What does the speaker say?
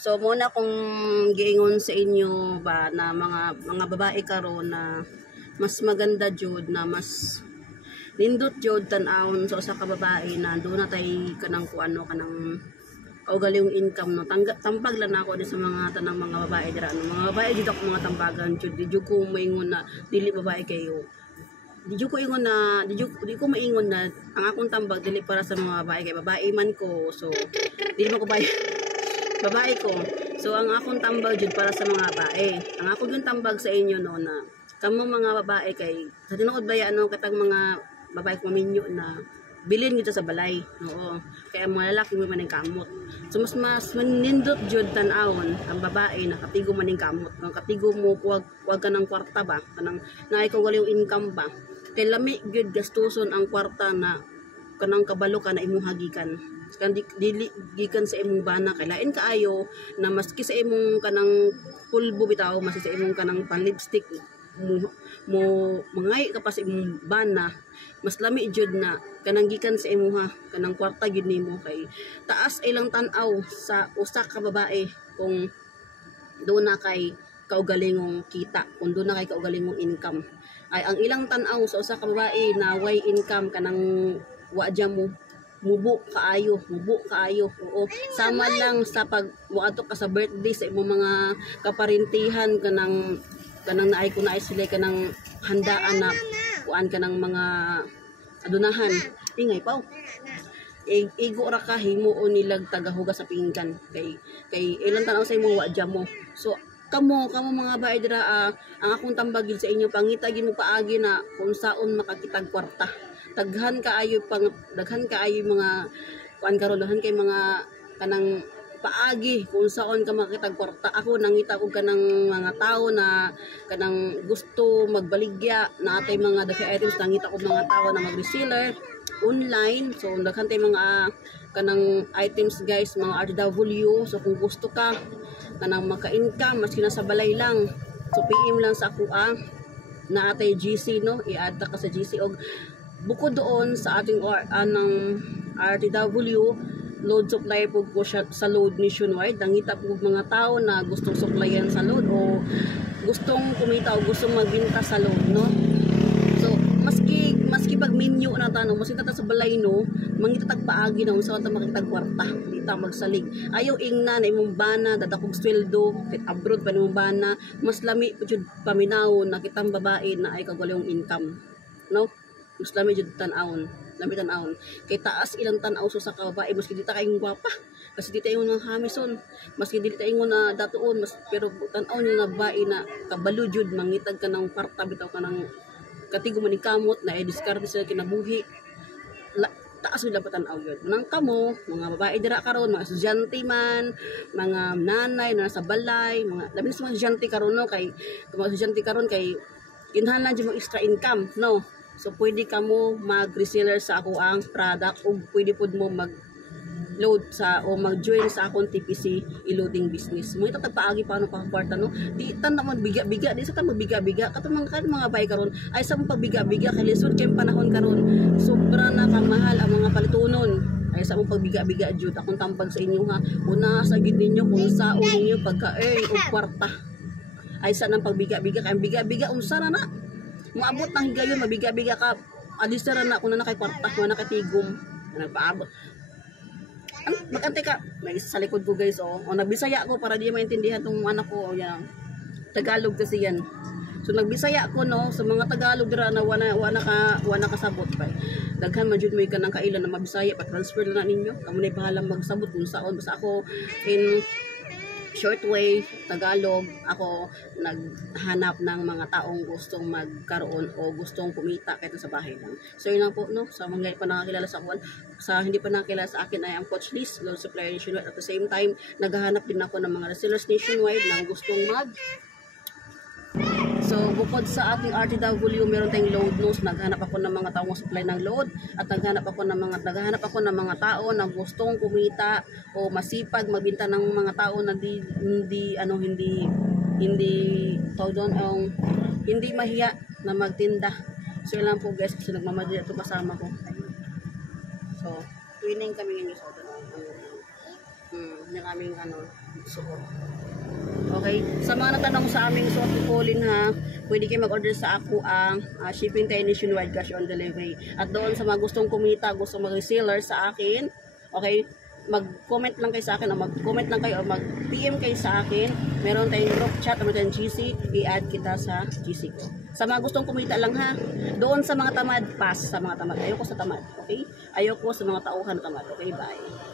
So muna kung giingon sa inyo ba na mga babae karon na mas maganda jud na mas nindot jud tan-awon sa usa ka babae na do na tay kanang kuano kanang kaugalingong income no. Tampag lang ako di sa mga tanang mga babae dira no. Mga babae jud ako mga tambagan jud di jud ko maingon na dili babae kayo. Di ko ingon na di ko maingon na ang akong tambag dili para sa mga babae kay babae man ko. So dili mo ko babae ko. So ang akong tambag jud para sa mga babae. Ang ako yung tambag sa inyo no na kamo mga babae kay sa tinuod ba ano katag mga babae ko maminyo na bilin gito sa balay. Oo. Kaya mga lalaki mo maning kamot. So mas manindot jud tan-awon ang babae na katigo maning kamot. Ang katigo mo wag ka ng kwarta ba kanang naay ko gali yung income ba. Kay lami gyud gastuson ang kwarta na kanang kabalo ka na imong hagikan. Dili gikan sa imong bana kay lain kaayo na maski sa imong kanang pulbo bitaw mas sa imong kanang pan lipstick mo mangay ka pa sa imong bana mas lami jud na kanang gikan sa imuha kanang kwarta gyud nimo kay taas ilang tan-aw sa usa ka babae kung do na kay kaugalingong kita kung do na kay kaugalingong income ay ang ilang tan-aw sa usa ka babae na way income kanang wadya mo mubo kaayo oo sama lang sa pag moadto ka sa birthday sa imong mga kaparintihan kanang naay ko naay sila kanang handaan na kuan kanang mga adunahan ingay paw igo ra ka himuo nilag tagahuga sa pinggan kay ilang tan-aw sa imong wadya mo so kamo mga bae dira ang akong tambagil sa inyo pangita gid mo paagi na kung saon makakitag kwarta daghan kaayo mga kuan karon daghan kay mga kanang paagi kung saon ka makitag kwarta ako nangita ko kanang mga tao na kanang gusto magbaligya na atay mga daghan items nangita ko mga tao na mag-reseller online so daghan tay mga kanang items guys mga RW so kung gusto ka kanang maka-income maski na sa balay lang so PM lang sa ako na atay GC no i-add ka sa GC og bukod doon sa ating anang RTW load supplier po ko siya sa load nationwide nangita po mga tao na gustong supplyan sa load o gustong kumita o gustong magbenta sa load no so maski pag menu na tanong maski ta sa balay no mangita tag paagi na unsa ta makitag kwarta di ta magsalig ayaw ingna na imong bana dadakog sweldo ket abroad pa nimong bana mas lami jud paminaw na kitang babae na ay kagwalong income no mas lami jud tan-awon kay taas ilang tan-aw so sa babae maski di ta kay gwapa kasi di ta ingon nga hamison maski di ta ingon na datuon pero tan-aw ni nga babae na kabalo jud mangitag ka ng kwarta bitaw ka ng katigo man ni kamot na diskarte sa kinabuhi taas jud dapat tan-aw gyud nang kamo mga babae dira karon mga estudyante man mga nanay na nasa balay mga labi sa mga estudyante karon no kay mga estudyante karon kay kinahanglan jud mo extra income no so pwede ka mo mag-reseller sa ako ang product o pwede pod mo mag-load sa o mag-join sa akong TPC i-loading business. Mo ito tagpaagi paano pa kwarta no. Di tan na magbiga-biga, di sa ta magbiga-biga. Katong mga bay karon ay sa mong pagbiga-biga kay lisod kay panahon karon. Sobra na kamahal ang mga palitunon. Ay sa mong pagbiga-biga jud akong tampag sa inyo ha. Una sa gid ninyo kung saon ninyo pagka-earn og kwarta. Ay sa nang pagbiga-biga kay biga-biga unsa na moabot ng higayon mabiga-biga ka alisara na kung na kay kwarta kung na katigom nagpaabot magantay ka may isa sa likod ko guys o nagbisaya ko para di maintindihan tong anak ko yan Tagalog kasi yan so nagbisaya ko no sa mga Tagalog dira na wana kasabot pa daghan man jud may kanang kailan na mabisaya pa transfer na ninyo kamo nay bahalang magsabot kung saon basta ako in short way Tagalog ako naghanap ng mga taong gustong magkaroon o gustong kumita kahit sa bahay lang. So yun lang po no sa mga pa nakakilala sa akin sa hindi pa nakakilala sa akin ay ang Coach Liz Load Supplier Nationwide at the same time naghahanap din ako ng mga resellers nationwide na gustong So bukod sa ating RTW meron tayong load nose naghahanap ako ng mga taong supply ng load at naghahanap ako ng mga tao na gustong kumita o masipag magbenta ng mga tao na hindi mahiya na magtinda. So yun lang po guys kasi nagmamadali ito kasama ko. So twinning kami ngayon sa Yung aming suot. Okay, sa mga natanong sa aming suot kukulin ha, pwede kayo mag-order sa ako ang shipping tayo nationwide, cash on delivery. At doon sa mga gustong kumita, gustong mag-reseller sa akin, okay, mag-comment lang kayo sa akin o mag-comment lang kayo o mag-PM kayo sa akin. Meron tayong group chat, meron tayong GC, i-add kita sa GC ko. Sa mga gustong kumita lang ha, doon sa mga tamad, pass sa mga tamad. Ayoko sa tamad, okay? Ayoko sa mga tauhan tamad, okay? Bye.